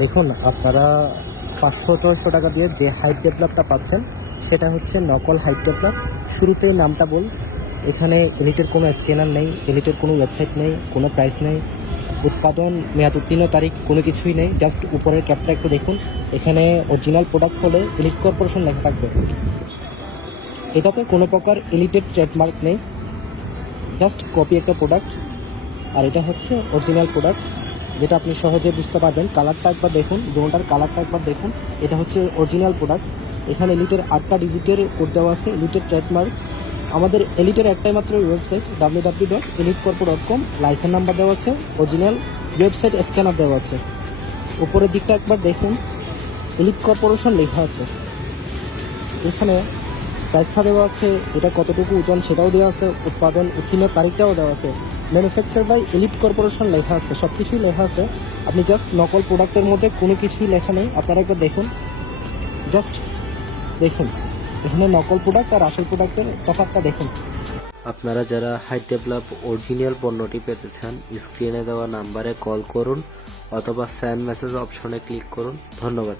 দেখুন, আপনারা 500-600 টাকা দিয়ে যে হাইট ডেভেলপটা পাচ্ছেন সেটা হচ্ছে নকল হাইট ডেভেলপ। শুরুতেই নামটা বল, এখানে এলিটের কোনো স্ক্যানার নেই, এলিটের কোনো ওয়েবসাইট নেই, কোনো প্রাইস নেই, উৎপাদন মেয়াদ উত্তীর্ণ তারিখ কোনো কিছুই নেই। জাস্ট উপরের ক্যাপটা একটু দেখুন, এখানে অরিজিনাল প্রোডাক্ট হলে এলিট কর্পোরেশন লেখা থাকবে। এটাতে কোনো প্রকার এলিটের ট্রেডমার্ক নেই, জাস্ট কপি একটা প্রোডাক্ট। আর এটা হচ্ছে অরিজিনাল প্রোডাক্ট, যেটা আপনি সহজে বুঝতে পারবেন। কালারটা একবার দেখুন, ড্রোনটার কালারটা একবার দেখুন, এটা হচ্ছে অরিজিনাল প্রোডাক্ট। এখানে এলিটের 8টা ডিজিটের কোড দেওয়া আছে, এলিটের ট্রেডমার্ক। আমাদের এলিটের একটাই মাত্র ওয়েবসাইট www.elitecorpo.com, লাইসেন্স নাম্বার দেওয়া আছে, অরিজিনাল ওয়েবসাইট স্ক্যানার দেওয়া আছে। উপরের দিকটা একবার দেখুন, এলিট কর্পোরেশন লেখা আছে। এখানে প্রাইসটা দেওয়া আছে, এটা কতটুকু ওজন সেটাও দেওয়া আছে, উৎপাদন উত্তীর্ণ তারিখটাও দেওয়া আছে, ম্যানুফ্যাকচার বাই এলিট কর্পোরেশন লেখা আছে, সব কিছুই লেখা আছে। আপনি জাস্ট নকল প্রোডাক্টের মধ্যে কোনো কিছুই লেখা নেই। আপনারা একবার দেখুন, জাস্ট দেখুন, এখানে নকল প্রোডাক্ট আর আসল প্রোডাক্টের তফাৎটা দেখুন। আপনারা যারা হাই ডেভেলপ অরিজিনাল পণ্যটি পেতে চান, স্ক্রিনে দেওয়া নাম্বারে কল করুন অথবা সেন্ড মেসেজ অপশনে ক্লিক করুন। ধন্যবাদ।